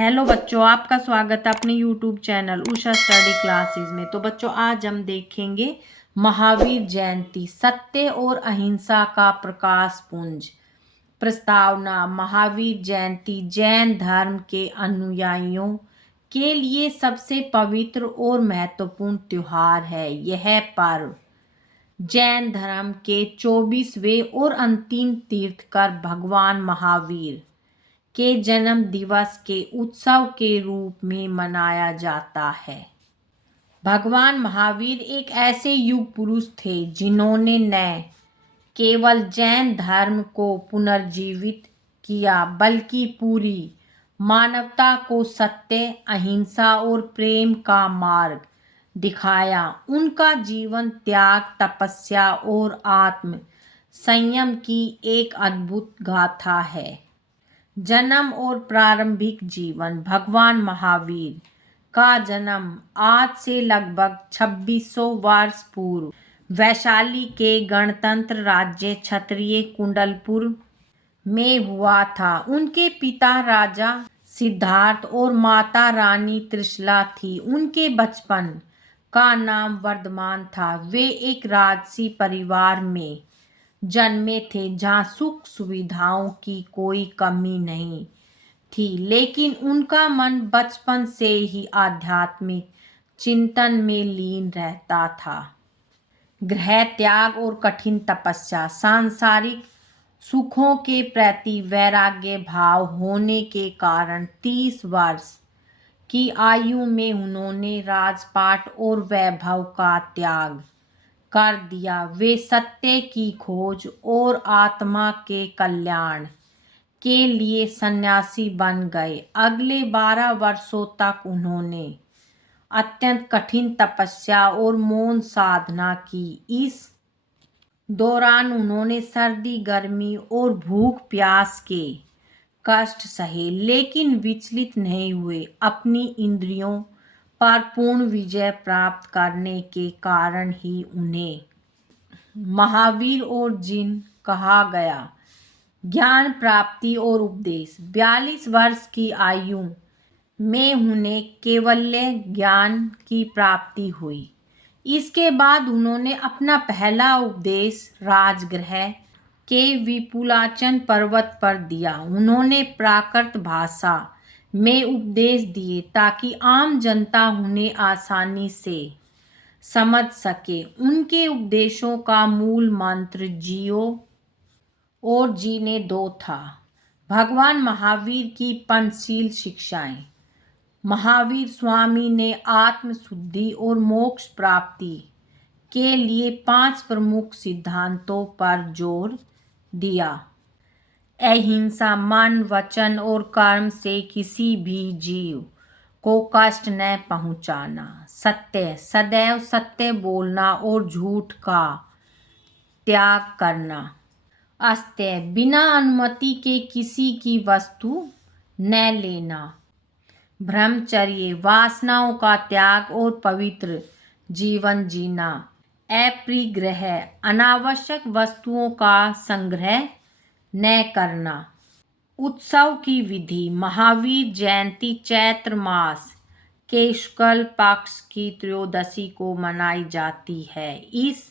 Hello बच्चों, आपका स्वागत है अपने YouTube channel Usha study classes में। तो बच्चों, आज हम देखेंगे महावीर जयंती, सत्य और अहिंसा का प्रकाश पुंज। प्रस्तावना: महावीर जयंती जैन धर्म के अनुयायियों के लिए सबसे पवित्र और महत्वपूर्ण त्योहार है। यह पर्व जैन धर्म के 24वें और अंतिम तीर्थंकर भगवान महावीर के जन्म दिवस के उत्सव के रूप में मनाया जाता है। भगवान महावीर एक ऐसे युग पुरुष थे जिन्होंने न केवल जैन धर्म को पुनर्जीवित किया बल्कि पूरी मानवता को सत्य, अहिंसा और प्रेम का मार्ग दिखाया। उनका जीवन त्याग, तपस्या और आत्म संयम की एक अद्भुत गाथा है। जन्म और प्रारंभिक जीवन: भगवान महावीर का जन्म आज से लगभग 2600 वर्ष पूर्व वैशाली के गणतंत्र राज्य क्षत्रिय कुंडलपुर में हुआ था। उनके पिता राजा सिद्धार्थ और माता रानी त्रिशला थी। उनके बचपन का नाम वर्धमान था। वे एक राजसी परिवार में जन्मे थे जहाँ सुख सुविधाओं की कोई कमी नहीं थी, लेकिन उनका मन बचपन से ही आध्यात्मिक चिंतन में लीन रहता था। गृह त्याग और कठिन तपस्या: सांसारिक सुखों के प्रति वैराग्य भाव होने के कारण 30 वर्ष की आयु में उन्होंने राजपाट और वैभव का त्याग कर दिया। वे सत्य की खोज और आत्मा के कल्याण के लिए सन्यासी बन गए। अगले 12 वर्षों तक उन्होंने अत्यंत कठिन तपस्या और मौन साधना की। इस दौरान उन्होंने सर्दी, गर्मी और भूख प्यास के कष्ट सहे, लेकिन विचलित नहीं हुए। अपनी इंद्रियों पर पूर्ण विजय प्राप्त करने के कारण ही उन्हें महावीर और जिन कहा गया। ज्ञान प्राप्ति और उपदेश: 42 वर्ष की आयु में उन्हें कैवल्य ज्ञान की प्राप्ति हुई। इसके बाद उन्होंने अपना पहला उपदेश राजगृह के विपुलाचल पर्वत पर दिया। उन्होंने प्राकृत भाषा में उपदेश दिए ताकि आम जनता उन्हें आसानी से समझ सके। उनके उपदेशों का मूल मंत्र जियो और जीने दो था। भगवान महावीर की पंचशील शिक्षाएं: महावीर स्वामी ने आत्म शुद्धि और मोक्ष प्राप्ति के लिए 5 प्रमुख सिद्धांतों पर जोर दिया। अहिंसा: मन, वचन और कर्म से किसी भी जीव को कष्ट न पहुंचाना। सत्य: सदैव सत्य बोलना और झूठ का त्याग करना। अस्तेय: बिना अनुमति के किसी की वस्तु न लेना। ब्रह्मचर्य: वासनाओं का त्याग और पवित्र जीवन जीना। अपरिग्रह: अनावश्यक वस्तुओं का संग्रह न करना। उत्सव की विधि: महावीर जयंती चैत्र मास के शुक्ल पक्ष की त्रयोदशी को मनाई जाती है। इस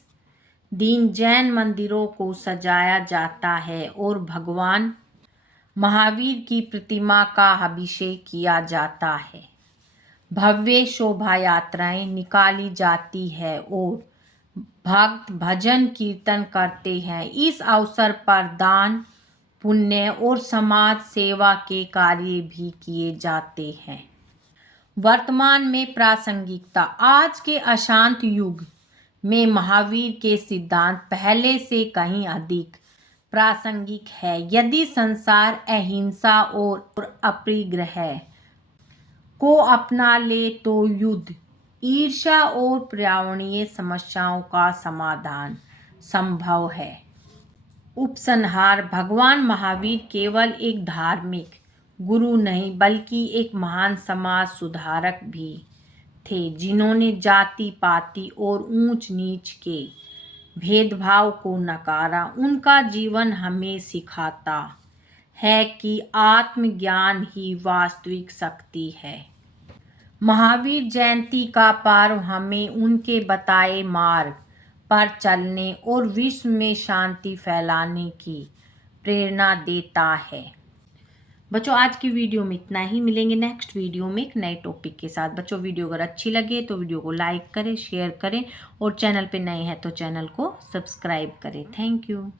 दिन जैन मंदिरों को सजाया जाता है और भगवान महावीर की प्रतिमा का अभिषेक किया जाता है। भव्य शोभा यात्राएं निकाली जाती है और भक्त भजन कीर्तन करते हैं। इस अवसर पर दान, पुण्य और समाज सेवा के कार्य भी किए जाते हैं। वर्तमान में प्रासंगिकता: आज के अशांत युग में महावीर के सिद्धांत पहले से कहीं अधिक प्रासंगिक है। यदि संसार अहिंसा और अपरिग्रह को अपना ले तो युद्ध, ईर्ष्या और पर्यावरणीय समस्याओं का समाधान संभव है। उपसंहार: भगवान महावीर केवल एक धार्मिक गुरु नहीं बल्कि एक महान समाज सुधारक भी थे, जिन्होंने जाति पाति और ऊंच नीच के भेदभाव को नकारा। उनका जीवन हमें सिखाता है कि आत्मज्ञान ही वास्तविक शक्ति है। महावीर जयंती का पर्व हमें उनके बताए मार्ग पर चलने और विश्व में शांति फैलाने की प्रेरणा देता है। बच्चों आज की वीडियो में इतना ही, मिलेंगे नेक्स्ट वीडियो में एक नए टॉपिक के साथ। बच्चों वीडियो अगर अच्छी लगे तो वीडियो को लाइक करें, शेयर करें और चैनल पे नए हैं तो चैनल को सब्सक्राइब करें। Thank you.